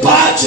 5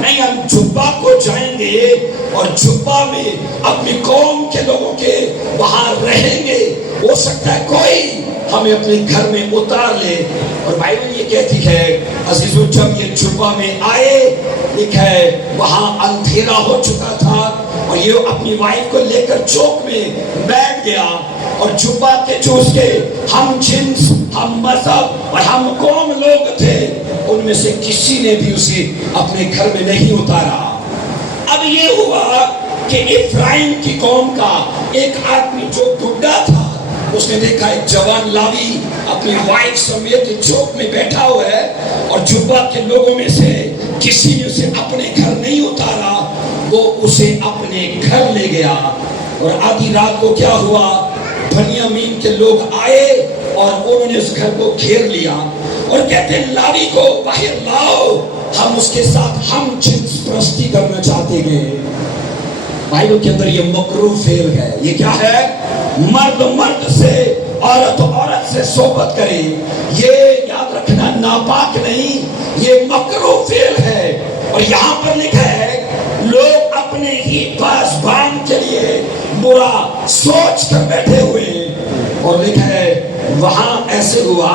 نہیں ہم جبہ کو جائیں گے اور جبہ میں اپنی قوم کے لوگوں کے وہاں رہیں گے، ہو سکتا ہے کوئی ہمیں اپنے گھر میں اتار لے۔ اور بائبل یہ کہتی ہے عزیزو جب یہ جبہ میں آئے، لکھا ہے وہاں اندھیرا ہو چکا تھا اور یہ اپنی وائف کو لے کر چوک میں بیٹھ گیا، اور جبہ کے جو اس کے ہم جنس، ہم مذہب اور ہم قوم لوگ تھے، ان میں سے کسی نے بھی اسے اپنے گھر میں نہیں اتارا۔ اب یہ ہوا کہ افرائیم کی قوم کا ایک آدمی جو بڈھا تھا، اس نے دیکھا ایک جوان لاوی اپنی وائف سمیت چوک میں بیٹھا ہوا ہے اور جبہ کے لوگوں میں سے کسی نے اسے اپنے گھر نہیں اتارا، وہ اسے اپنے گھر لے گیا۔ اور آدھی رات کو کیا ہوا، بنیامین کے لوگ آئے اور انہوں نے اس گھر کو گھیر لیا اور کہتے ہیں لاوی کو باہر لاؤ، ہم اس کے ساتھ ہم جنس پرستی کرنا چاہتے ہیں۔ بائبل کے اندر یہ مکروہ فعل ہے۔ یہ کیا ہے؟ مرد مرد سے، عورت عورت سے صحبت کرے، یہ یاد رکھنا ناپاک نہیں، یہ مکروہ فعل ہے۔ اور یہاں پر لکھا ہے لوگ اپنے ہی پاسبان کے لیے برا سوچ کر بیٹھے ہوئے، اور لکھا ہے وہاں ایسے ہوا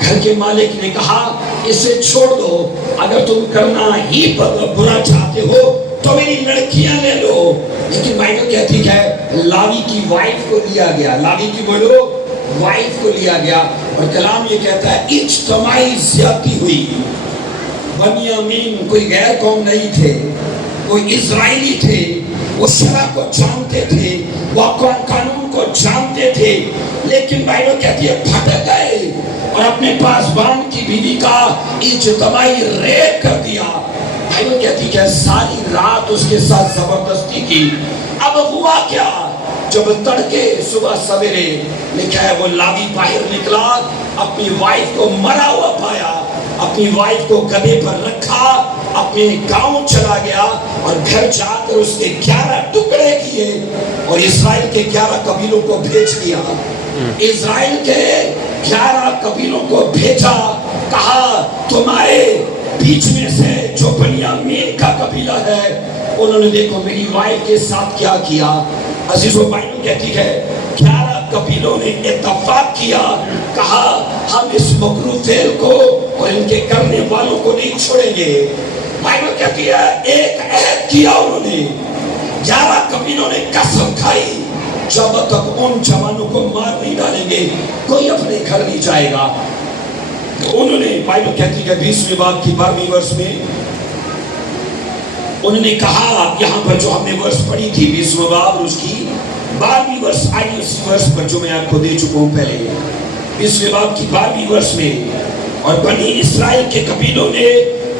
گھر کے مالک نے کہا اسے چھوڑ دو، اگر تم کرنا ہی برا چاہتے ہو تو میری لڑکیاں لے لو۔ لیکن بائبل کہتی ہے لاوی کی وائف کو لیا گیا، لاوی کی بولو وائف کو لیا گیا، اور کلام یہ کہتا ہے اجتماعی زیادتی ہوئی۔ بنیامین کوئی غیر قوم نہیں تھے، وہ اسرائیلی تھے، وہ شرع کو جانتے تھے، وہ قانون کو جانتے تھے، لیکن بائبل کہتی ہے بھٹک گئے اور اپنے پاسبان کی بیوی کا اجتماعی ریپ کر دیا۔ بائبل کہتی ہے ساری رات اس کے ساتھ زبردستی کی۔ اب ہوا کیا، جب تڑکے صبح سویرے لکھا ہے وہ لاوی باہر نکلا، اپنی وائف کو مرا ہوا پایا، اپنی وائف کو گدھے پر رکھا، اپنے گاؤں چلا گیا اور گھر جا کر اس کے 11 ٹکڑے کیے اور اسرائیل کے 11 قبیلوں کو بھیج دیا۔ اسرائیل کے 11 قبیلوں کو بھیجا، کہا تمہارے بیچ میں سے جو بنیامین کا قبیلہ ہے انہوں نے دیکھو میری وائف کے ساتھ کیا کیا۔ عزیزو بھائیوں کہتی ہے 11 قبیلوں نے اتفاق کیا، کہا ہم اس مکروہ فعل کو اور ان کے کرنے والوں کو نہیں چھوڑیں گے۔ بائبل کہتی ہے ایک عہد کیا انہوں نے، 11 قبیلوں نے قسم کھائی جب تک ان جوانوں کو مار نہیں ڈالیں گے کوئی اپنے گھر نہیں جائے گا۔ انہوں نے بائبل کہتی ہے 20ویں باب کی 12ویں ورس میں انہوں نے کہا، یہاں پر جو ہم نے ورس پڑھی تھی 20واں باب اس کی 12ویں ورس آئی، اس ورس پر جو میں آپ کو دے چکا ہوں پہلے 20ویں باب کی 12ویں ورس میں، اور بنی اسرائیل کے قبیلوں نے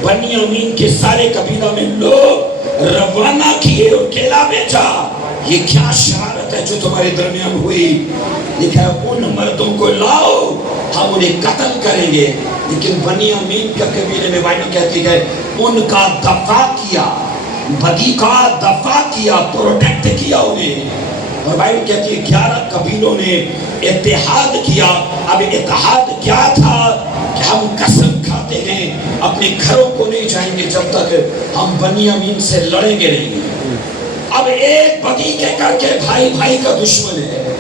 بنیامین کے سارے قبیلہ میں لوگ روانہ کیے اور کہلا بیچا یہ کیا شرارت ہے جو تمہارے درمیان ہوئی، لکھا ہے ان مردوں کو لاؤ ہم انہیں قتل کریں گے۔ لیکن بنیامین کے قبیلے میں بائبل کہتی ہے ان کا دفاع کیا، بدی کا دفاع کیا، پروٹیکٹ کیا انہیں۔ اور بائبل کہتی ہے 11 قبیلوں نے اتحاد کیا۔ اب اتحاد کیا تھا کہ ہم قسم کھاتے ہیں اپنے گھروں کو نہیں جائیں گے جب تک ہم بنیامین سے لڑیں گے نہیں۔ اب ایک بدی کے کر کے بھائی بھائی کا دشمن ہے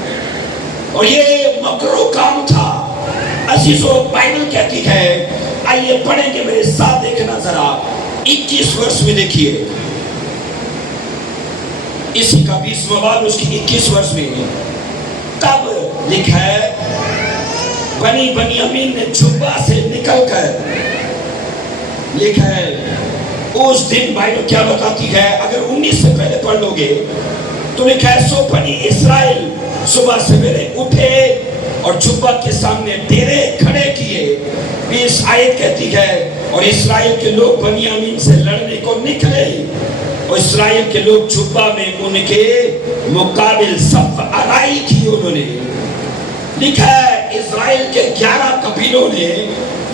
اور یہ مکروہ کام تھا۔ عزیزو بائبل کہتی ہے، آئیے پڑھیں گے میرے ساتھ، دیکھنا ذرا 21 ورس میں دیکھیے، اسی کا 20واں باب اس کی 21 ورس میں تب لکھا ہے بنیامین نے جبہ سے نکل کر، لکھا ہے اس دن بائبل کیا بتاتی ہے، اگر 19 سے پہلے پڑھ لو گے تو لکھا ہے سو بنی اسرائیل صبح سویرے اٹھے اور جبہ کے سامنے ڈیرے کھڑے کیے۔ 20 آیت کہتی ہے اور اسرائیل کے لوگ بنیامین سے لڑنے کو نکلے اور اسرائیل کے لوگ جبہ میں ان کے مقابل صف آرائی کی۔ انہوں نے لکھا ہے اسرائیل کے 11 قبیلوں نے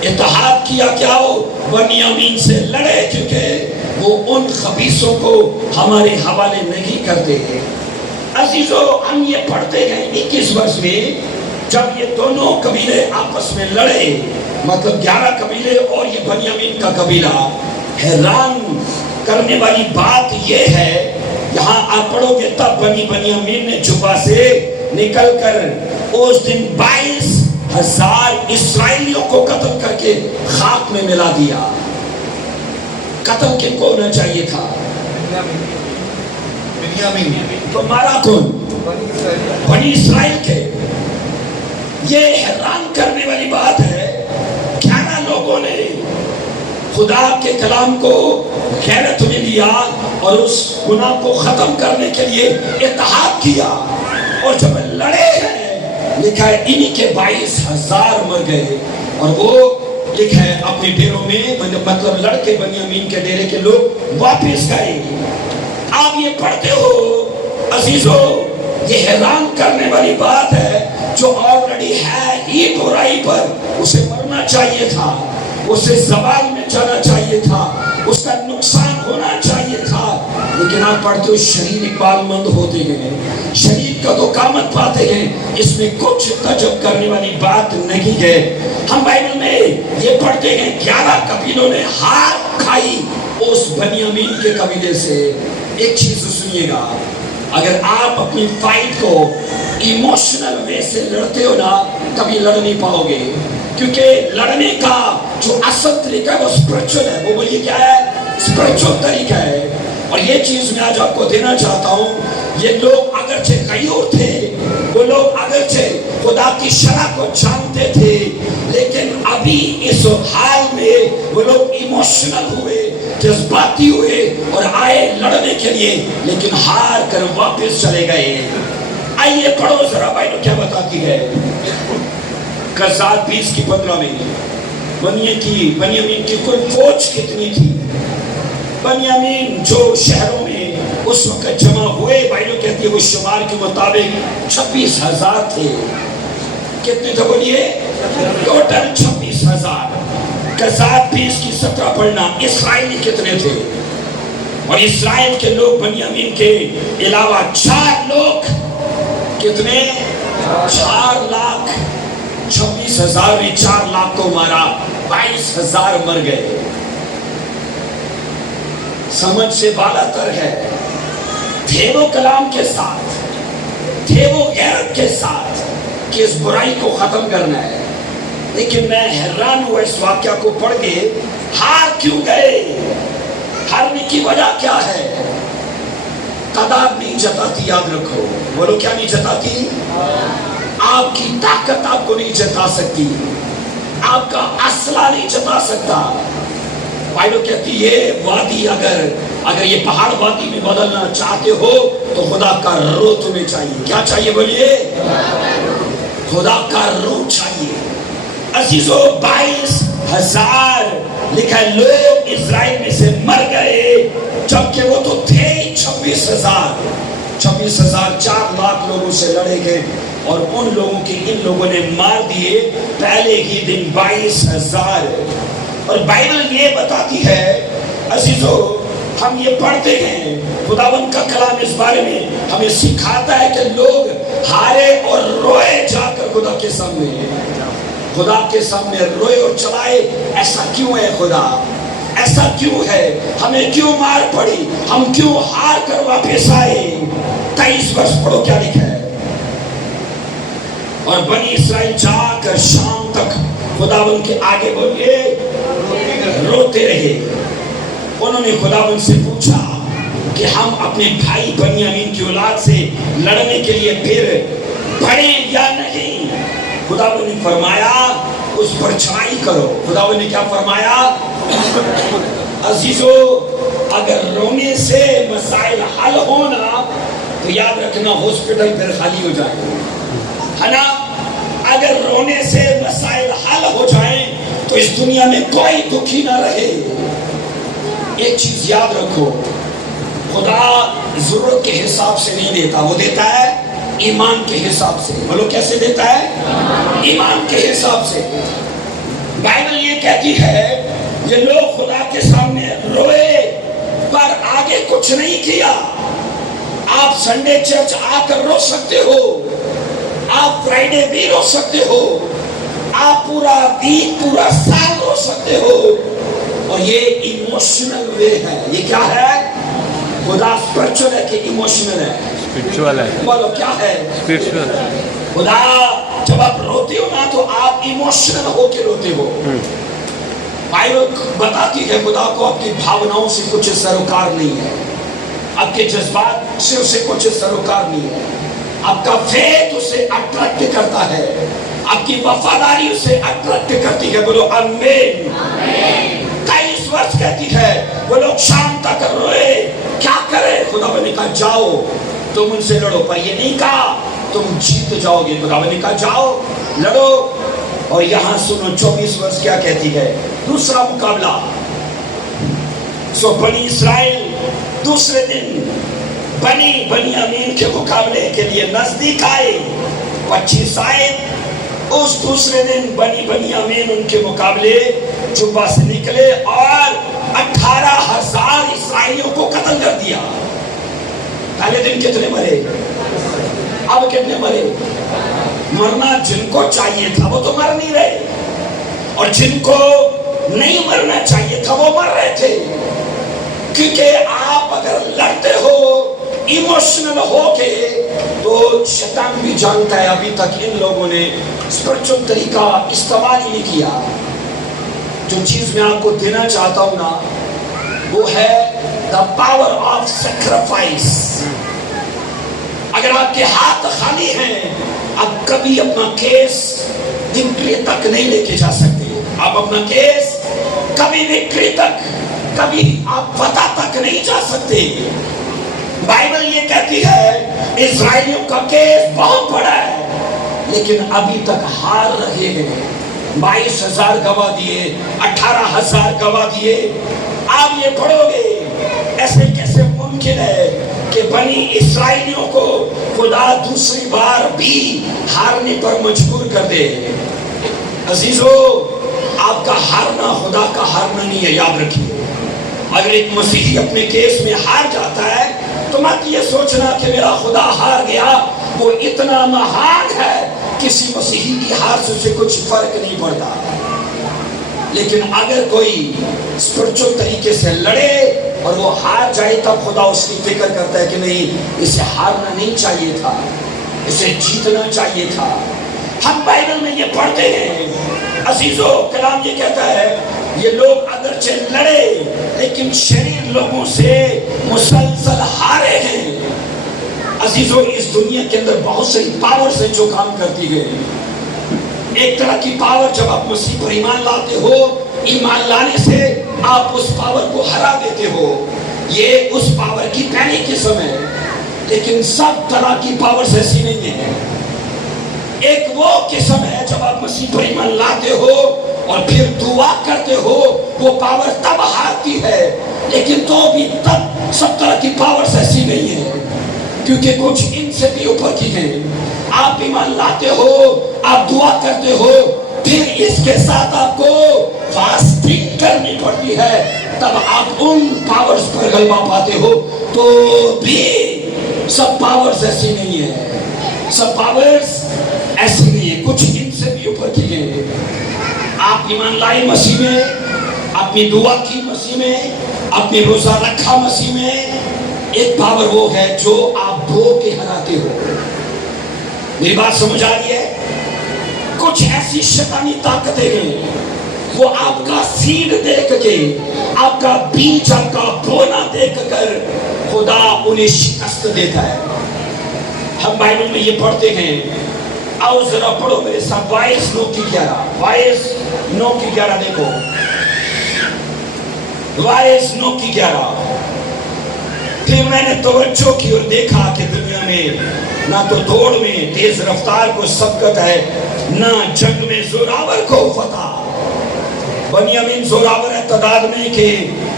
اتحاد کیا، کیا ہو بنیامین سے لڑے، کیونکہ وہ ان خبیثوں کو ہمارے حوالے نہیں کرتے۔ عزیزو ہم یہ پڑھتے گئے 21 ورس میں جب یہ دونوں قبیلے آپس میں لڑے، مطلب 11 قبیلے اور یہ بنیامین کا قبیلہ، حیران کرنے والی بات یہ ہے، یہاں آپ پڑھو گے تب بنیامین نے جبا سے نکل کر اس دن 22,000 اسرائیلیوں کو قتل کر کے خاک میں ملا دیا۔ قتل کن کو ہونا چاہیے تھا؟ بنیامین۔ تو مارا کون؟ بنی اسرائیل کے۔ یہ حیران کرنے والی بات ہے، کیا نہ لوگوں نے خدا کے کلام کو غیرت میں لیا اور اس گناہ کو ختم کرنے کے لیے اتحاد کیا، اور جب لڑے ہیں لکھا ہے انہی کے 22,000 مر گئے، اور وہ لکھا ہے اپنے ڈیروں میں، مطلب لڑکے بنیامین کے ڈیرے کے لوگ واپس گئے۔ آپ یہ پڑھتے ہو عزیزو، یہ حیران کرنے والی بات ہے، جو آلریڈی ہے ہی برائی پر، اسے مرنا چاہیے تھا، اسے زوال میں جانا چاہیے تھا، اس کا نقصان ہونا چاہیے تھا، لیکن آپ پڑھتے ہو شریر اقبال مند ہوتے گئے، شریر کا تو قامت پاتے گئے، اس میں کچھ تعجب کرنے والی بات نہیں ہے۔ ہم بائبل میں یہ پڑھتے ہیں 11 قبیلوں نے ہار کھائی اس بنیامین کے قبیلے سے۔ ایک چیز سنیے گا، اگر آپ اپنی فائٹ کو ایموشنل وے سے لڑتے ہو نا، کبھی لڑ نہیں پاؤ گے، کیونکہ لڑنے کا جو اصل طریقہ ہے وہ اسپرچل ہے۔ وہ بولیے کیا ہے؟ اسپرچل طریقہ ہے۔ اور یہ چیز میں آج آپ کو دینا چاہتا ہوں، یہ لوگ اگرچہ غیور تھے، وہ لوگ اگرچہ خدا کی شرع کو جانتے تھے، لیکن ابھی اس حال میں وہ لوگ ایموشنل ہوئے، جذباتی ہوئے اور آئے لڑنے کے لیے، لیکن ہار کر واپس چلے گئے۔ آئیے پڑھو ذرا بائبل کیا بتاتی ہے۔ قضات 20:15 میں بنیامین کی کل فوج کتنی تھی؟ بنیامین جو شہروں میں اس وقت جمع ہوئے، بائبل کہتی ہے وہ شمار کے مطابق 26,000 تھے۔ کتنے تھے بولیے؟ ٹوٹل 26,000۔ قضات 20:17 پڑھنا، اسرائیلی کتنے تھے؟ اور اسرائیل کے لوگ بنیامین کے علاوہ 4 لوگ، کتنے؟ 4 لاکھ۔ 26,000 میں 4 لاکھ کو مارا، 22,000 مر گئے۔ سمجھ سے بالا تر ہے، تھے وہ کلام کے ساتھ، تھے وہ غیرت کے ساتھ کہ اس برائی کو ختم کرنا ہے، لیکن میں حیران ہوا اس واقعہ کو پڑھ کے، ہار کیوں گئے؟ ہارنے کی وجہ کیا ہے؟ تعداد نہیں جتاتی، یاد رکھو۔ بولو کیا نہیں جتاتی؟ آپ کی طاقت آپ کو نہیں جتا سکتی، آپ کا اسلحہ نہیں جتا سکتا۔ بائبل کہتی ہے وادی اگر یہ پہاڑ وادی میں بدلنا چاہتے ہو تو خدا کا روح تمہیں چاہیے۔ کیا چاہیے بولیے؟ خدا کا روح چاہیے۔ عزیزو 22,000 لکھا ہے لوگ اسرائیل میں سے مر گئے، جبکہ وہ تو تھے 26,000۔ 26,000 4 لاکھ لوگوں سے لڑے گئے، اور ان لوگوں کے ان لوگوں نے مار دیے پہلے ہی دن 22,000۔ اور بائبل یہ بتاتی ہے عزیزو، ہم یہ پڑھتے ہیں، خداوند کا کلام اس بارے میں ہمیں سکھاتا ہے کہ لوگ ہارے اور روئے جا کر خدا کے سامنے روئے اور چلائے۔ ایسا کیوں ہے خدا؟ ایسا کیوں ہے؟ ہمیں کیوں مار پڑی؟ ہم کیوں ہار کر واپس آئے؟ 23 ورس پڑھو کیا لکھا ہے۔ اور بنی اسرائیل جا کر شام تک خداوند کے آگے بولے روتے رہے۔ انہوں نے خداوند سے پوچھا کہ ہم اپنے بھائی بنیامین کی اولاد سے لڑنے کے لیے پھر بڑھے یا نہیں؟ خداوند نے فرمایا اس پر چڑھائی کرو۔ خداوند نے کیا فرمایا؟ عزیزو، اگر رونے سے مسائل حل ہونا تو یاد رکھنا ہاسپٹل پھر خالی ہو جائے، ہے نا؟ اگر رونے سے مسائل حل ہو جائیں تو اس دنیا میں کوئی دکھی نہ رہے۔ ایک چیز یاد رکھو، خدا ضرورت کے حساب سے نہیں دیتا، وہ دیتا ہے ایمان کے حساب سے۔ بولو کیسے دیتا ہے؟ ایمان کے حساب سے۔ بائبل یہ کہتی ہے یہ لوگ خدا کے سامنے روئے پر آگے کچھ نہیں کیا۔ آپ سنڈے چرچ آ کر رو سکتے ہو، آپ فرائیڈے بھی رو سکتے ہو، آپ پورا ویک پورا سال رو سکتے ہو، اور یہ ایموشنل وے ہے. یہ کیا ہے؟ خدا اسپرچل ہے کہ ایموشنل ہے؟ اسپرچول ہے. بولو کیا ہے؟ اسپرچول. خدا جب آپ روتے ہو نا تو آپ ایموشنل ہو کے روتے ہو. بائبل بتاتی ہے خدا کو آپ کی بھاوناؤں سے کچھ سروکار نہیں ہے, آپ کے جذبات سے اسے کچھ سروکار نہیں ہے. آپ کا فیتھ اسے اٹریکٹ کرتا ہے, آپ کی وفاداری اسے اٹریکٹ کرتی ہے. بولو آمین. 23 ورس کہتی ہے وہ لوگ شام تک روئے, کیا کرے؟ خدا نے کہا جاؤ تم ان سے لڑو, پر یہ نہیں کہا تم جیت جاؤ گے. خدا نے کہا جاؤ لڑو. اور یہاں سنو 24 ورس کیا کہتی ہے, دوسرا مقابلہ. سو بنی اسرائیل دوسرے دن بنیامین کے مقابلے کے لیے نزدیک آئے. 25 آئے. اس دوسرے دن بنیامین ان کے مقابلے جبہ سے نکلے اور 18,000 اسرائیلیوں کو قتل کر دیا. پہلے دن کتنے مرے؟ اب کتنے مرے؟ مرنا جن کو چاہیے تھا وہ تو مر نہیں رہے, اور جن کو نہیں مرنا چاہیے تھا وہ مر رہے تھے. کیونکہ آپ اگر لڑتے ہو ایموشنل ہو کے تو شیطان بھی جانتا ہے ابھی تک ان لوگوں نے اسپرچل طریقہ استعمال ہی نہیں کیا. جو چیز میں آپ کو دینا چاہتا ہوں نا وہ ہے the power of sacrifice. اگر آپ کے ہاتھ خالی ہیں آپ کبھی اپنا کیس وکٹری تک نہیں لے کے جا سکتے. آپ اپنا کیس کبھی وکٹری تک, کبھی آپ فتح تک نہیں جا سکتے. بائبل یہ کہتی ہے اسرائیلیوں کا کیس بہت بڑا ہے لیکن ابھی تک ہار رہے ہیں. 22,000 گواہ دیے, 18,000 گواہ دیے. آپ یہ پڑھو گے ایسے کیسے ممکن ہے کہ بنی اسرائیلیوں کو خدا دوسری بار بھی ہارنے پر مجبور کر دے. عزیزو آپ کا ہارنا خدا کا ہارنا نہیں ہے, یاد رکھیے. اگر ایک مسیحی اپنے کیس میں ہار جاتا ہے تو مت یہ سوچنا کہ میرا خدا ہار گیا, وہ اتنا مہان ہے کسی مسیحی کی ہار سے اسے کچھ فرق نہیں پڑتا. لیکن اگر کوئی اسپرچل طریقے سے لڑے اور وہ ہار جائے تب خدا اس کی فکر کرتا ہے کہ نہیں اسے ہارنا نہیں چاہیے تھا, اسے جیتنا چاہیے تھا. ہم بائبل میں یہ پڑھتے ہیں عزیزو, کلام یہ کہتا ہے یہ لوگ اگرچہ لڑے لیکن شریر لوگوں سے مسلسل ہارے ہیں. عزیزو اس دنیا کے اندر بہت سی پاور سے جو کام کرتی ہے. ایک طرح کی پاور جب آپ مسیح پر ایمان لاتے ہو, ایمان لانے سے آپ اس پاور کو ہرا دیتے ہو. یہ اس پاور کی پہلی قسم ہے, لیکن سب طرح کی پاور ایسی نہیں ہے. ایک وہ قسم ہے جب آپ مسیح پر ایمان لاتے ہو اور پھر دعا کرتے ہو, وہ پاور تب ہارتی ہے, لیکن تو بھی تب سب طرح کی پاور ایسی نہیں ہے کیونکہ کچھ ان سے بھی اوپر کی ہیں. آپ ایمان لاتے ہو, آپ دعا کرتے ہو, پھر اس کے ساتھ آپ کو فاسٹنگ کرنی پڑتی ہے, تب آپ ان پاورز پر غلبہ پاتے ہو. تو بھی سب پاورز ایسی نہیں ہے, سب پاورز ایسی نہیں ہے, کچھ ان سے بھی اوپر کی ہیں. آپ ایمان لائے مسیح میں, اپنی دعا کی مسیح میں, اپنی روزہ رکھا مسیح میں. ایک پاور وہ ہے جو آپ بو کے ہراتے ہو. میری بات سمجھ آ رہی ہے؟ کچھ ایسی شیطانی طاقتیں ہیں وہ آپ کا سیڈ دیکھ کے, آپ کا بیج, آپ کا بونا دیکھ کر خدا انہیں شکست دیتا ہے. ہم بائبل میں یہ پڑھتے ہیں, آؤ ذرا پڑھو میرے ساتھ 22:9-11. 22:9-11 دیکھو, 22:9-11. پھر میں نے توجہ کی اور دیکھا کہ دنیا میں نہ تو دوڑ میں تیز رفتار کو سبقت ہے, نہ جنگ میں زوراور کو فتح. بنیامین زوراور ہے تعداد میں کہ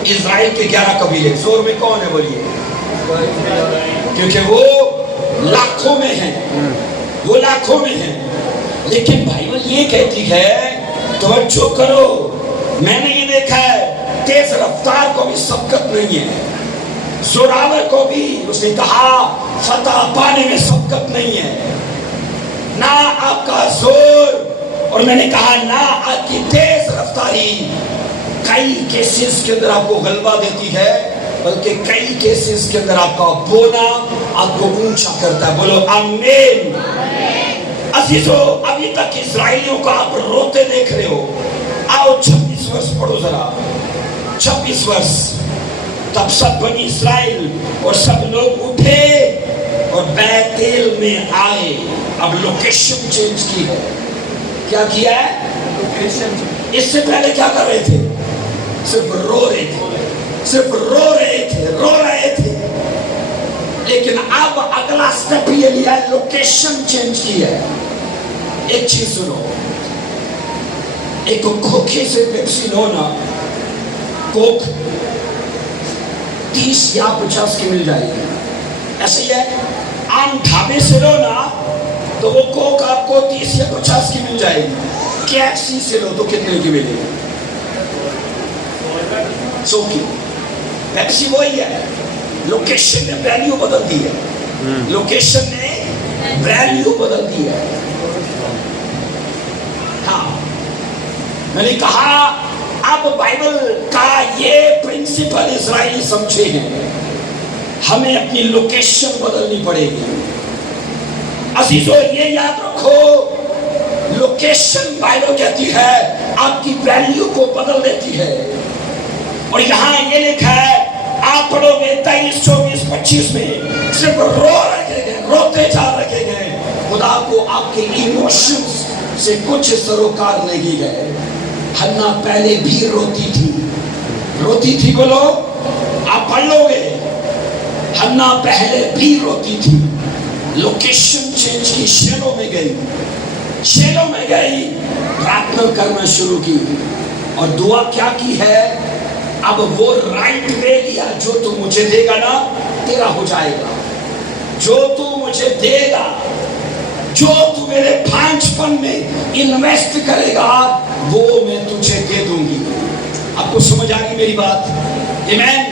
اسرائیل کے 11 قبیلے. زور میں کون ہے بولیے؟ کیونکہ وہ لاکھوں میں ہیں, وہ لاکھوں میں ہیں. لیکن بائبل یہ کہتی ہے, توجہ کرو, میں نے یہ دیکھا ہے تیز رفتار کو بھی سبقت نہیں ہے, زوراور کو بھی اس نے کہا فتح پانے میں سبقت نہیں ہے. نہ آپ کا زور, اور میں نے کہا نہ آپ کی تیز رفتاری کئی کیسز کے اندر آپ کو غلبہ دیتی ہے، بلکہ کئی کیسز کے اندر آپ کا بونا آپ کو اونچا کرتا ہے. بولو آمین. عزیزو، ابھی تک اسرائیلیوں کو آپ روتے دیکھ رہے ہو. آؤ 26 ورس پڑھو ذرا. 26 ورس. تب سب بنی اسرائیل اور سب لوگ اٹھے اور بیتیل میں آئے. اب لوکیشن چینج کی ہے. کیا کیا ہے؟ اس سے پہلے کیا کر رہے تھے؟ صرف رو رہے تھے، صرف رو رہے تھے. لیکن اب اگلا سٹیپ یہ لیا ہے، لوکیشن چینج کی ہے. ایک چیز سنو، ایک کھوکھے سے پیپسی لو نا، کوک 30 یا 50 کی مل جائے گی. ایسے ہی ہے. عام ڈھابے سے لو نا تو وہ کوک آپ کو 30 یا 50 کی مل جائے گی. KFC سے لو تو کتنے کی ملے گی؟ 100 کی. پیپسی وہی ہے. لوکیشن نے ویلیو بدل دی ہے. لوکیشن نے ویلیو بدل دی ہے. ہاں، میں نے کہا اب بائبل کا یہ پرنسپل اسرائیلی سمجھے ہیں، ہمیں اپنی لوکیشن بدلنی پڑے گی. عزیزو یہ یاد رکھو، لوکیشن بائبل کہتی ہے آپ کی ویلیو کو بدل دیتی ہے. اور یہاں یہ لکھا ہے، آپ پڑھو گے 23, 24, 25 میں صرف روتے جا رکھے گئے. خدا کو آپ کے ایموشنز سے کچھ سروکار نہیں گئے. حنا پہلے بھی روتی تھی. بولو، آپ پڑھ لو گے. حنا پہلے بھی روتی تھی. لوکیشن چینج کی. شیلو میں گئی پرارتھنا کرنا شروع کی اور دعا کیا کی ہے؟ اب وہ رائٹ وے لیا. جو تو مجھے دے گا نا تیرا ہو جائے گا. جو تو مجھے دے گا، جو تو میرے بھانجپن میں انویسٹ کرے گا، وہ میں تجھے دے دوں گی. آپ کو سمجھ آ گئی میری بات؟ آمین.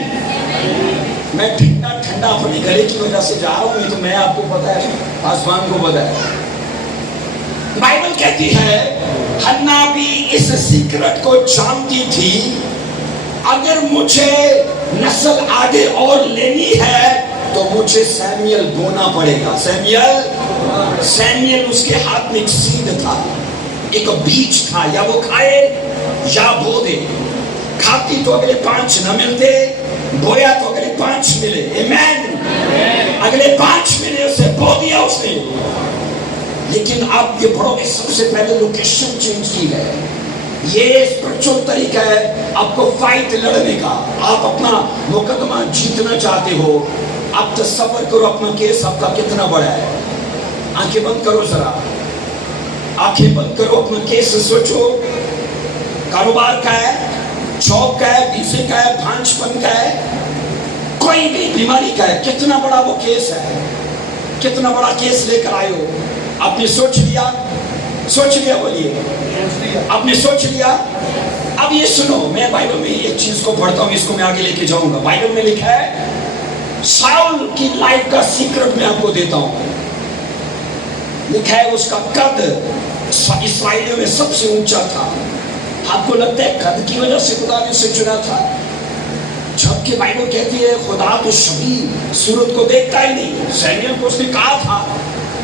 میں ٹھنڈا اپنے گلے کی وجہ سے جا رہا ہوں. یہ تو میں آپ کو پتا ہے، آسمان کو پتا ہے. بائبل کہتی ہے حنا بھی اس سیکرٹ کو جانتی تھی، اگر مجھے نسل آگے اور لینی ہے تو مجھے سیمیل بونا پڑے گا. سیمیل اس کے ہاتھ میں ایک سیڈ تھا، ایک بیج تھا. یا وہ کھائے یا بو دے. کھاتی تو اگلے 5 نہ ملتے، بویا تو اگلے 5 ملے. آمین. اگلے 5 ملے، اسے بو دیا اس نے. لیکن آپ یہ پڑھو گے، سب سے پہلے لوکیشن چینج کی ہے. یہ اسپرچل طریقہ ہے آپ کو فائٹ لڑنے کا. آپ اپنا مقدمہ جیتنا چاہتے ہو، آپ تصور کرو اپنا کیس آپ کا کتنا بڑا ہے. آنکھیں بند کرو ذرا، آنکھیں بند کرو، اپنا کیس سوچو. کاروبار کا ہے، جاب کا ہے، ویزے کا ہے، بھانجپن کا ہے، کوئی بھی بیماری کا ہے. کتنا بڑا وہ کیس ہے، کتنا بڑا کیس لے کر آئے ہو. آپ نے سوچ لیا؟ بولیے، آپ نے سوچ لیا؟ اب یہ سنو، میں بائبل میں ایک چیز کو پڑھتا ہوں، اس کو میں آگے لے کے جاؤں گا. بائبل میں لکھا ہے ساؤل کی لائف کا سیکرٹ میں آپ کو دیتا ہوں. لکھا ہے اس کا قد اسرائیلیوں میں سب سے اونچا تھا. آپ کو لگتا ہے قد کی وجہ سے خدا نے اسے چنا تھا؟ جبکہ بائبل کہتی ہے خدا تو شبیہ صورت کو دیکھتا ہی نہیں. سیمیل کو اس نے کہا تھا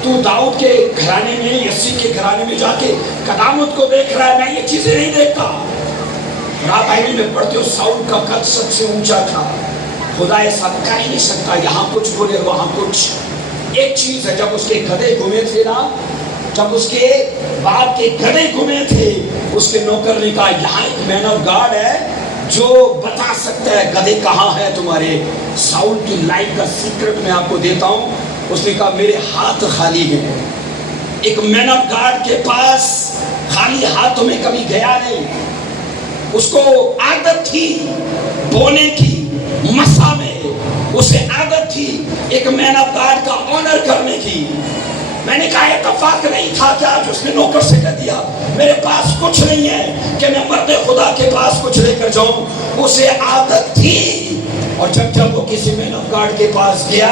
تو داؤد کے گھرانے میں، یسی کے گھرانے میں جا کے قدامت کو دیکھ رہا ہے، میں یہ چیزیں نہیں دیکھتا. آپ بائبل میں پڑھتے ہو ساؤل کا قد سب سے اونچا تھا. خدا ایسا کر ہی نہیں سکتا، یہاں کچھ بولے وہاں کچھ. ایک چیز ہے، جب اس کے گدھے گھومے تھے نا، جب اس کے باپ کے گدھے گھومے تھے، اس کے نوکر نے کہا یہاں ایک مین آف گاڈ ہے جو بتا سکتا ہے گدھے کہاں ہے تمہارے. ساؤل کی لائف کا سیکرٹ میں آپ کو دیتا ہوں. اس نے کہا میرے ہاتھ خالی ہیں. ایک مین آف گاڈ کے پاس خالی ہاتھوں میں کبھی گیا نہیں. اس کو عادت تھی بونے کی. مسا میں اسے عادت تھی ایک مین آف گاڈ کا آنر کرنے کی. میں نے کہا اتفاق نہیں تھا کیا جو اس نے نوکر سے کہہ دیا میرے پاس کچھ نہیں ہے کہ میں مرد خدا کے پاس کچھ لے کر جاؤں. اسے عادت تھی. اور جب وہ کسی مین آف گاڈ کے پاس گیا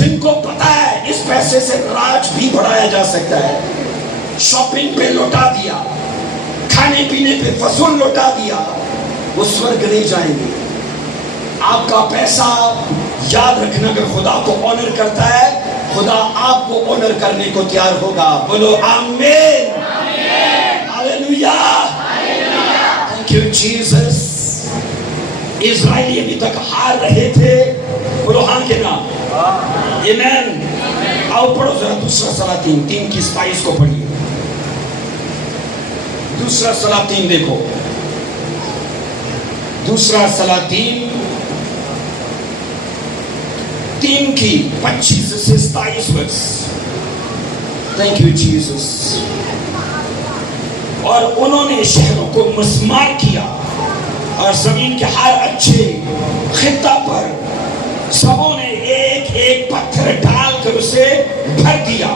جن کو پتا ہے اس پیسے سے راج بھی بڑھایا جا سکتا ہے، شاپنگ پہ لوٹا دیا، کھانے پینے پہ فضول لوٹا دیا، وہ سورگ نہیں جائیں گے۔ آپ کا پیسہ یاد رکھنا، اگر خدا کو آنر کرتا ہے، خدا آپ کو آنر کرنے کو تیار ہوگا۔ بولو آمین، ہاللویا، تھینک یو جیسس۔ اسرائیلی ابھی تک ہار رہے تھے، بولو ہاں کے نام، آمین۔ آؤ پڑھو ذرا دوسرا سلاطین 3 کی 27 کو پڑھیے۔ دوسرا سلاطین دیکھو، دوسرا سلاطین 3 کی 25 سے 27 ورس۔ Thank you Jesus. اور انہوں نے شہروں کو مسمار کیا اور زمین کے ہر اچھے خطہ پر سبوں نے ایک ایک پتھر ڈال کر اسے بھر دیا۔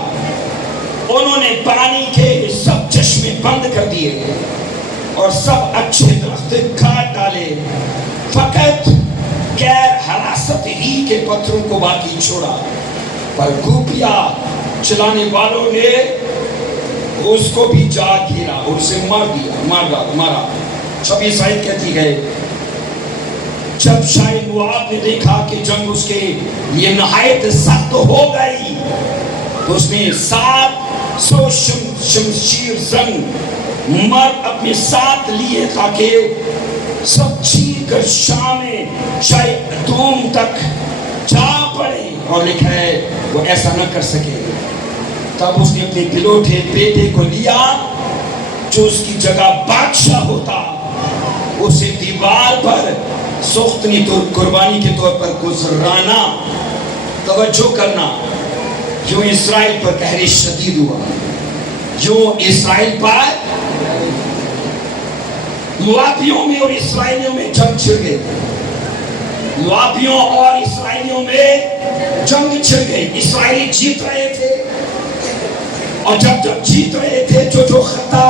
انہوں نے پانی کے سب چشمے بند کر دیے اور سب اچھے درخت کاٹ ڈالے، فقط غیر حراست ہی کے پتھروں کو باقی چھوڑا۔ پر گوپیا چلانے والوں نے اس کو بھی جا گھیرا اور اسے مارا۔ 26 آیت کہتی ہے، جب شاید موآب نے دیکھا کہ جنگ اس کے لیے نہایت سخت ہو گئی تو اس نے 700 شمشیر زن مرد اپنے ساتھ لیے تاکہ سب چیر کر شام شاید دوم تک جا پڑے، اور لکھا ہے وہ ایسا نہ کر سکے۔ تب اس نے اپنے بلوٹے بیٹے کو لیا جو اس کی جگہ بادشاہ ہوتا، اسے دیوار پر سوختنی طور قربانی کے طور پر گزرانا۔ توجہ کرنا، یوں اسرائیل پر قہر شدید ہوا، یوں اسرائیل پر موابیوں میں اور اسرائیلیوں میں جنگ چھڑ گئی۔ موابیوں اور اسرائیلیوں میں جنگ چھڑ گئی۔ اسرائیلی جیت رہے تھے، اور جب جیت رہے تھے، جو خطہ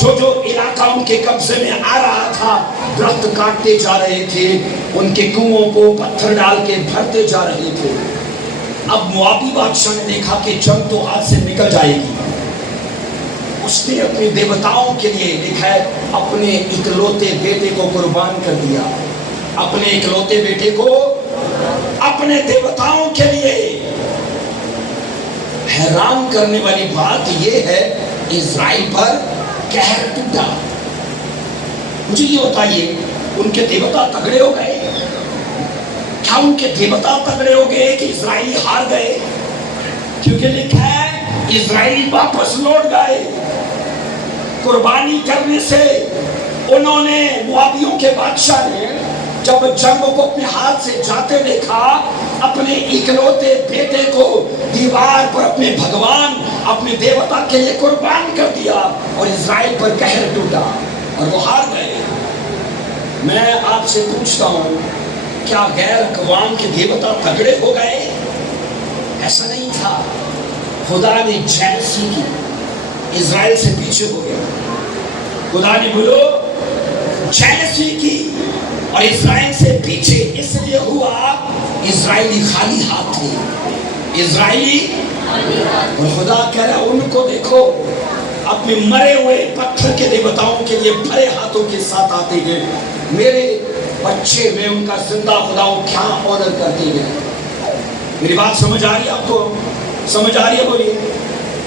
جو علاقہ ان کے قبضے میں آ رہا تھا، درخت کاٹتے جا رہے تھے، ان کے کنووں کو پتھر ڈال کے بھرتے جا رہے تھے۔ اب موابی بادشاہ نے دیکھا کہ جنگ تو ہاتھ سے نکل جائے گی، اس نے اپنے دیوتاؤں کے لیے، لکھا ہے، اپنے اکلوتے بیٹے کو قربان کر دیا۔ اپنے اکلوتے بیٹے کو اپنے دیوتاؤں کے لیے۔ حیران کرنے والی بات یہ ہے، اسرائیل پر قہر ٹوٹا۔ مجھے یہ بتائیے، ان کے دیوتا تگڑے ہو گئے؟ کیا ان کے دیوتا تگڑے ہو گئے کہ اسرائیلی ہار گئے؟ کیونکہ لکھا ہے اسرائیلی واپس لوٹ گئے۔ قربانی کرنے سے انہوں نے، موابیوں کے بادشاہ نے جب جنگ کو اپنے ہاتھ سے جاتے دیکھا، اپنے اکلوتے بیٹے کو دیوار پر اپنے بھگوان، اپنے دیوتا کے لیے قربان کر دیا، اور اسرائیل پر قہر ٹوٹا اور وہ ہار گئے۔ میں آپ سے پوچھتا ہوں، کیا غیر اقوام کے دیوتا تگڑے ہو گئے؟ ایسا نہیں تھا۔ خدا نے جیلسی کی، اسرائیل سے پیچھے ہو گیا۔ خدا نے بولو جیلسی کی اور اسرائیل سے پیچھے اس لیے ہوا، اسرائیلی خالی ہاتھ تھے، اسرائیلی، اور خدا کہہ رہا ہے ان کو دیکھو، اپنے مرے ہوئے پتھر کے دیوتاؤں کے لیے بھرے ہاتھوں کے ساتھ آتے ہیں۔ میرے بچے، میں ان کا زندہ خداؤں کیا آنر کرتے ہیں۔ میری بات سمجھ آ رہی ہے آپ کو؟ سمجھ آ رہی ہے؟ بولیے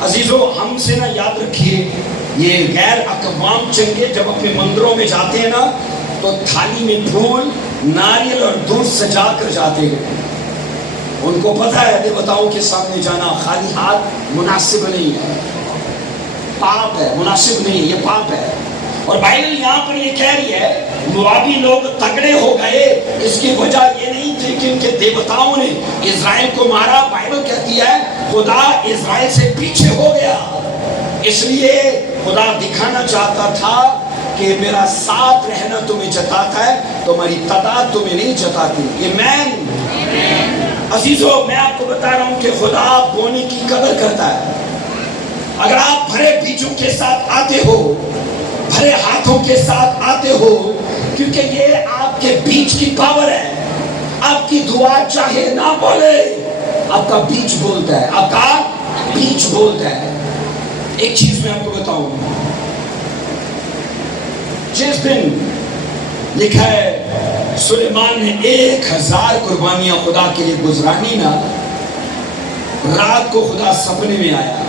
عزیزو، ہم سے نہ یاد رکھیے، یہ غیر اقوام چنگے جب اپنے مندروں میں جاتے ہیں نا، تو تھالی میں پھول، ناریل اور دودھ سجا کر جاتے ہیں۔ ان کو پتا ہے دیوتاؤں کے سامنے جانا خالی ہاتھ مناسب نہیں ہے، پاپ ہے، مناسب نہیں، یہ پاپ ہے۔ اور بائبل یہاں پر یہ کہہ رہی ہے موابی لوگ تگڑے ہو گئے، اس کی وجہ یہ نہیں تھی کہ ان کے دیوتاؤں نے اسرائیل کو مارا۔ بائبل کہتی ہے خدا اسرائیل سے پیچھے ہو گیا، اس لیے خدا دکھانا چاہتا تھا کہ میرا ساتھ رہنا تمہیں جتاتا ہے، تمہاری تعداد تمہیں نہیں جتاتی۔ آمین۔ عزیزو، میں آپ کو بتا رہا ہوں کہ خدا بونے کی قدر کرتا ہے۔ اگر آپ بھرے بیجوں کے ساتھ آتے ہو، بھرے ہاتھوں کے ساتھ آتے ہو، کیونکہ یہ آپ کے بیج کی پاور ہے۔ آپ کی دعا چاہے نہ بولے، آپ کا بیچ بولتا ہے، آپ کا بیچ بولتا ہے۔ ایک چیز میں آپ کو بتاؤں، جس دن لکھا ہے سلیمان نے 1000 قربانیاں خدا کے لیے گزرانی نا، رات کو خدا سپنے میں آیا،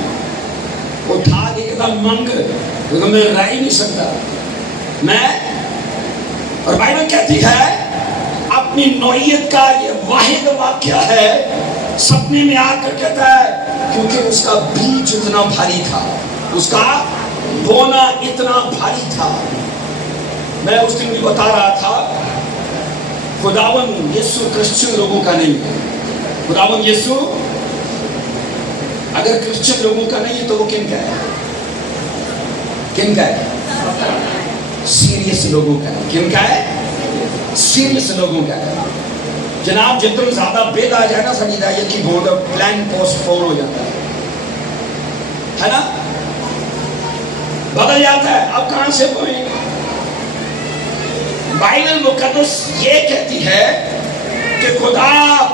اٹھا کے کہا مانگ، کیونکہ میں رہ ہی نہیں سکتا میں۔ اور بائبل کہتی ہے اپنی نوعیت کا یہ واحد واقعہ ہے، سپنے میں آ کر کہتا ہے کیونکہ اس کا بیج اتنا بھاری تھا، اس کا بونا اتنا بھاری تھا۔ میں اس دن بھی بتا رہا تھا خداوند یسوع کرسچن لوگوں کا نہیں ہے۔ خداوند یسوع اگر کرسچن لوگوں کا نہیں ہے تو وہ کن کا ہے؟ کن کا ہے؟ سیریس لوگوں کا ہے۔ کن کا ہے؟ سیریس لوگوں کا ہے۔ جناب جتنا زیادہ بیل آ جائے نا سمجھ جائیے کہ بورڈ پلان پوسٹ پون ہو جاتا ہے نا، بدل جاتا ہے۔ اب کہاں سے بوئیں؟ بائبل مقدس یہ کہتی ہے کہ خدا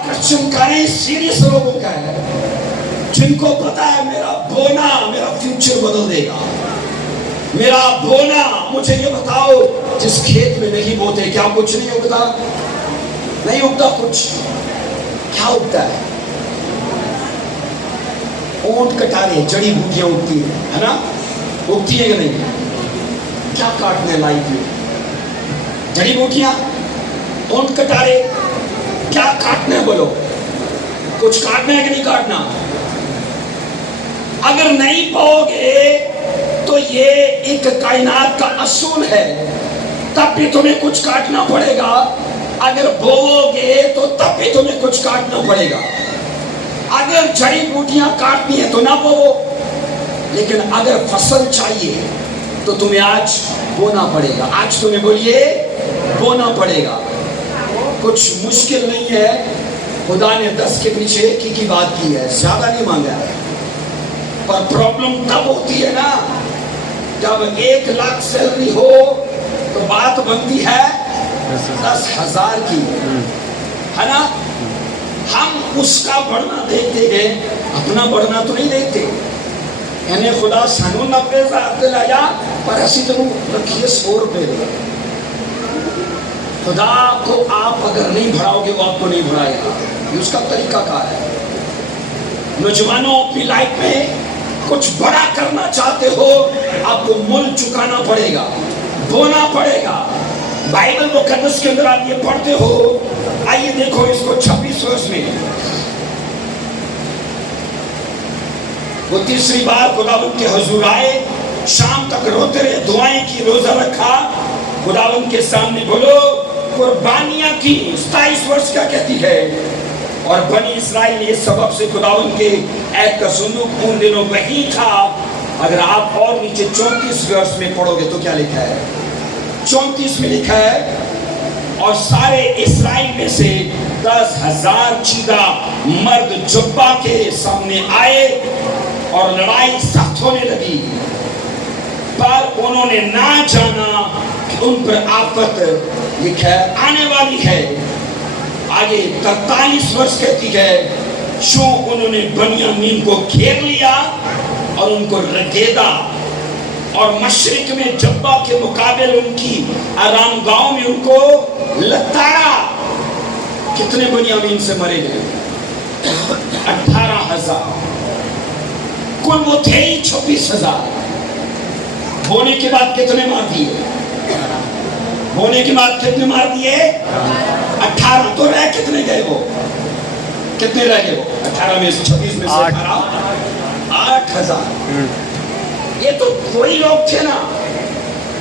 کرسچن کا نہیں، سیریس لوگوں کا ہے، جن کو پتا ہے میرا بونا میرا فیوچر بدل دے گا۔ میرا بونا، مجھے یہ بتاؤ جس کھیت میں نہیں بوتے کیا کچھ نہیں اگتا؟ نہیں اگتا کچھ۔ کیا اگتا ہے؟ اونٹ کٹارے، جڑی بوٹیاں اگتی ہیں، ہے نا؟ اگتی ہے کہ نہیں؟ کیا کاٹنے لائق میں؟ جڑی بوٹیاں، اونٹ کٹارے، کیا کاٹنا ہے بولو؟ کچھ کاٹنا ہے کہ نہیں کاٹنا؟ اگر نہیں پاؤ گے تو یہ ایک کائنات کا اصول ہے، تب بھی تمہیں کچھ کاٹنا پڑے گا۔ اگر بوؤ گے تو تب بھی تمہیں کچھ کاٹنا پڑے گا۔ اگر جڑی بوٹیاں کاٹنی ہے تو نہ بوؤ، لیکن اگر فصل چاہیے تو تمہیں آج بونا پڑے گا۔ آج تمہیں بولیے بونا پڑے گا۔ کچھ مشکل نہیں ہے، خدا نے 10 کے پیچھے ایک کی بات کی ہے، زیادہ نہیں مانگا ہے۔ پر پرابلم تب ہوتی ہے نا جب 1 لاکھ سیلری ہو تو بات بنتی ہے 10,000 کی، ہے نا؟ ہم اس کا بڑھنا دیکھتے گئے، اپنا بڑھنا تو نہیں دیکھتے۔ یعنی خدا سانو 90,000 دلایا پر اسی تنو رکھیے 100 روپے دے۔ خدا کو آپ اگر نہیں بڑھاؤ گے وہ آپ کو نہیں بڑھائے گا، یہ اس کا طریقہ کار ہے۔ نوجوانوں اپنی لائف میں کچھ بڑا کرنا چاہتے ہو، آپ کو مل چکانا پڑے گا، بونا پڑے گا۔ بائبل مقدس کے اندر آپ یہ پڑھتے ہو، آئیے دیکھو اس کو 26 ورس میں۔ وہ تیسری بار خداوند کے حضور آئے، شام تک روتے رہے، دعائیں کی، روزہ رکھا، خداوند کے سامنے بولو قربانیاں کی۔ 27 ورس کیا کہتی ہے؟ اور بنی اسرائیل اس سبب سے خداوند کے عہد کا صندوق ان دنوں وہیں تھا۔ اگر آپ اور نیچے 34 ورس میں پڑھو گے تو کیا لکھا ہے؟ 34 میں لکھا ہے اور سارے اسرائیل میں سے 10,000 چیدہ مرد جبہ کے سامنے آئے اور لڑائی سخت ہونے لگی، پر انہوں نے نہ جانا کہ ان پر آفت لکھا ہے آنے والی ہے۔ آگے 43 ورس کہتی ہے شو انہوں نے بنیامین کو گھیر لیا اور ان کو رگیدا، اور مشرق میں جبہ کے مقابل ان کی آرام گاؤں میں ان کو لتاڑا۔ کتنے بنیامین سے مرے گئے؟ 18,000۔ کل وہ تھے ہی 26,000۔ بونے کے بعد کتنے مار دیے؟ بونے کے بعد کتنے مار دیے؟ 18۔ تو رہ کتنے گئے وہ؟ کتنے رہ گئے وہ؟ 18 میں سے 26 میں سے 8,000۔ یہ تو وہی لوگ تھے نا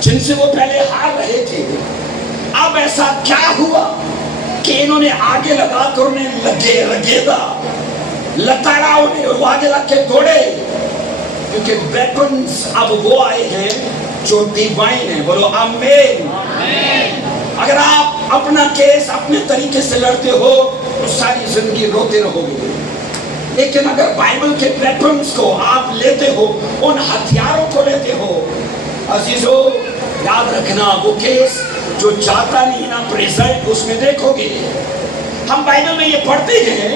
جن سے وہ پہلے ہار رہے تھے۔ اب ایسا کیا ہوا کہ انہوں نے آگے لگا کر انہیں رگیدا، لتاڑا انہیں، اور وہ آگے لگ کے دوڑے، کیونکہ ویپنز اب وہ آئے ہیں جو ڈیوائن ہیں۔ بولو آمین۔ اگر آپ اپنا کیس اپنے طریقے سے لڑتے ہو تو ساری زندگی روتے رہو گے، لیکن اگر بائبل کے ویپنز کو آپ لیتے ہو، ان ہتھیاروں کو لیتے ہو، عزیزو یاد رکھنا وہ کیس جو جاتا نہیں نا، ریزلٹ اس میں دیکھو گے۔ ہم بائبل میں یہ پڑھتے ہیں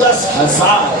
10,000।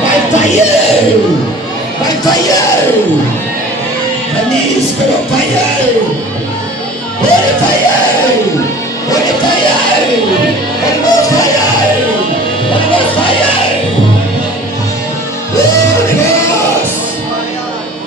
by fire, by fire, release the fire, holy fire, holy fire, holy ghost fire, holy ghost fire, holy ghost।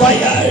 fire,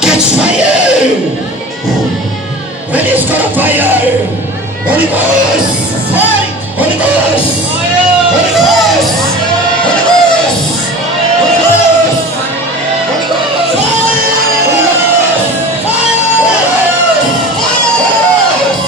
Catch fire, release the fire, Holy Ghost, fire, Holy Ghost, fire, Holy Ghost, Holy Ghost, Holy Ghost, Holy Ghost, fire, fire, fire,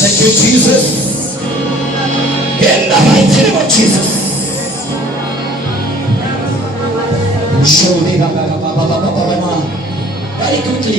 Thank you Jesus. In the mighty name of Jesus. Very quickly,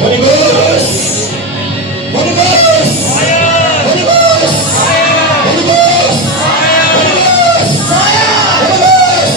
Holy Ghost, Holy Ghost, Holy Ghost, Holy Ghost, Holy Ghost, Holy Ghost.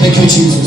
Thank you Jesus.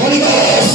Holy Ghost.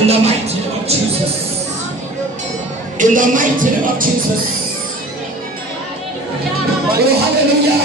In the mighty name of Jesus. In the mighty name of Jesus. Oh, hallelujah.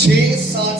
6-7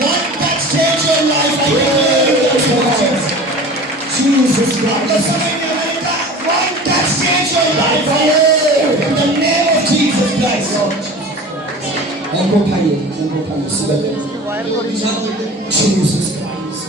One touch change your life. Jesus Christ. One touch change your life. In the name of Jesus Christ. Jesus Christ.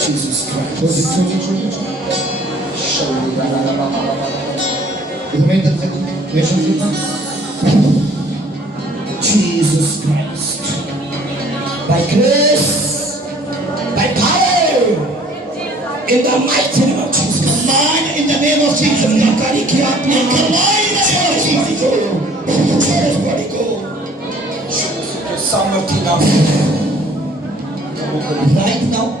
Jesus Christ Jesus Christ by grace by power in the mighty name of Jesus command in the name of Jesus command in the name of Jesus right now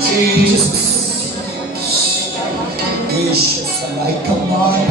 Jesus I command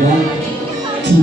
1 2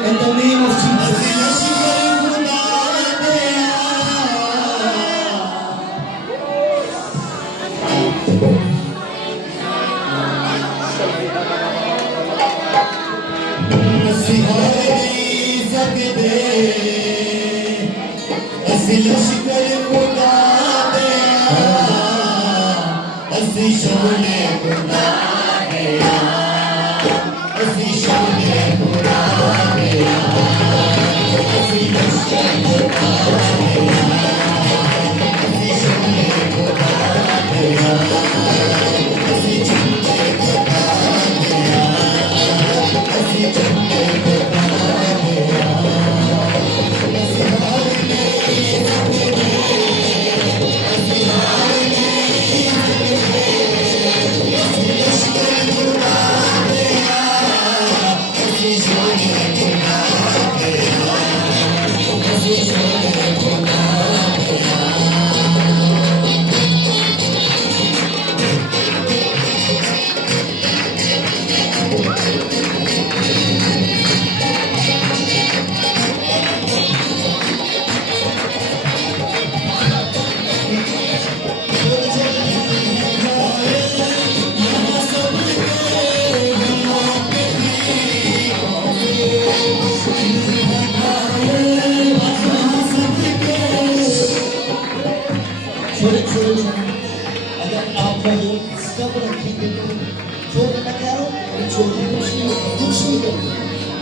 in the name of Jesus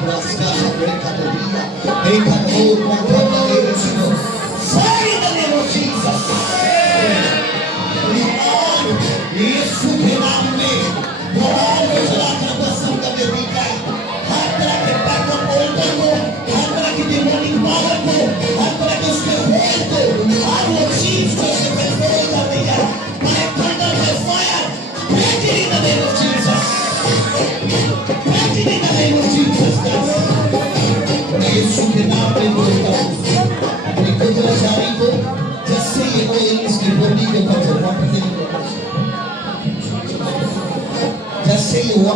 Braska, Categoria, they can hold my brother, they will see Fire in the name of Jesus.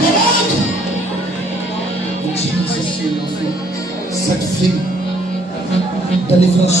Come out! In Jesus' name, set free, deliverance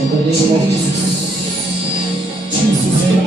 In the name of Jesus, Jesus name,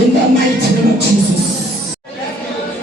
In the mighty name of Jesus.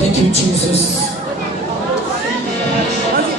Thank you Jesus.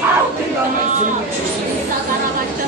Out in the mighty name of Jesus.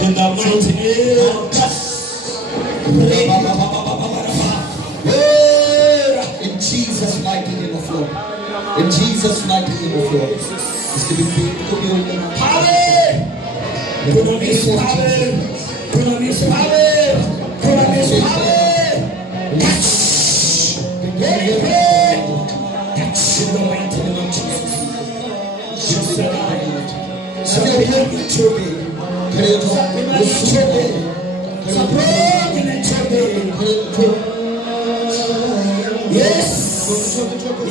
in the mighty name of In Jesus' mighty name of Lord. In Jesus' mighty name of Lord. Just give it to me. power dunamis power dunamis power dunamis power touch in the mighty name of Jesus just alive so you to be yes yes Jesus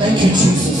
thank you Jesus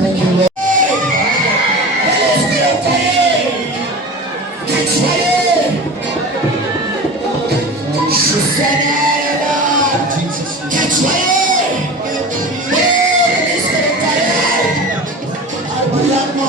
thank you Lord catch fire catch fire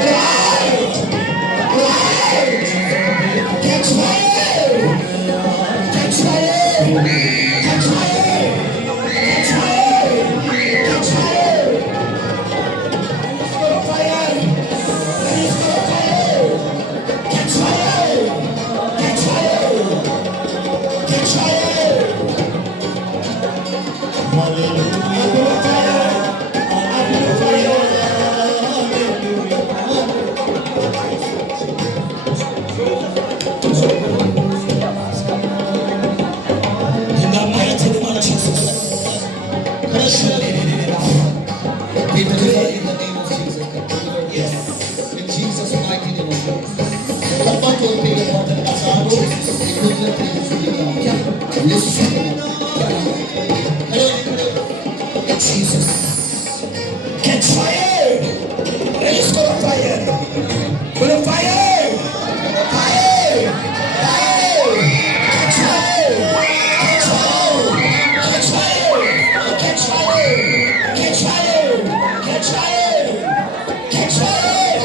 right catch fire catch fire catch fire catch fire catch fire let's go fire let's go fire catch fire catch fire catch fire hallelujah fire Jesus, catch fire! Let's go fire! Full of fire! Fire! Fire! Catch fire! Catch fire! Catch fire! Catch fire! Catch fire! Catch fire!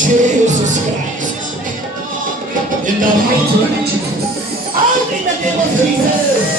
Jesus Christ in the mighty name of Jesus out in the name of Jesus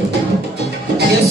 Yes,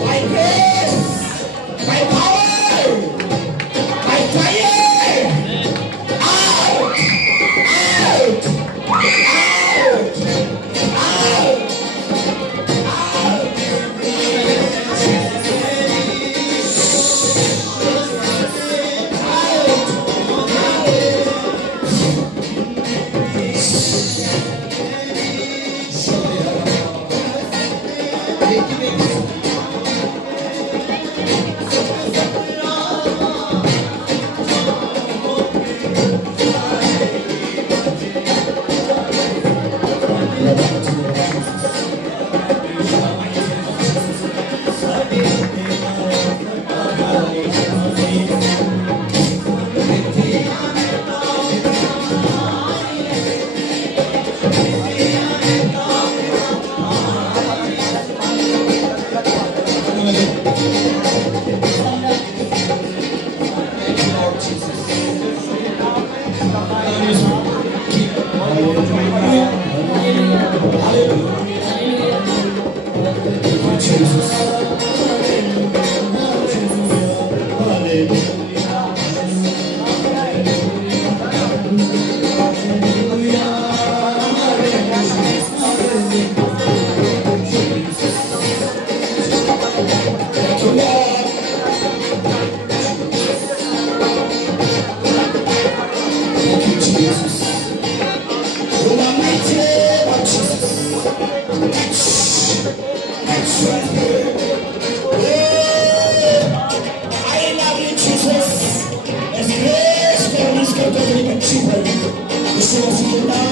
by grace by power by fire out out out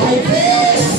by grace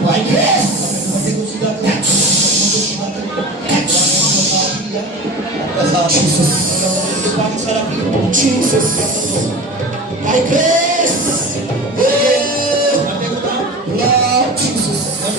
by grace Jesus by grace Lord Jesus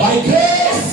by grace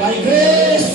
by grace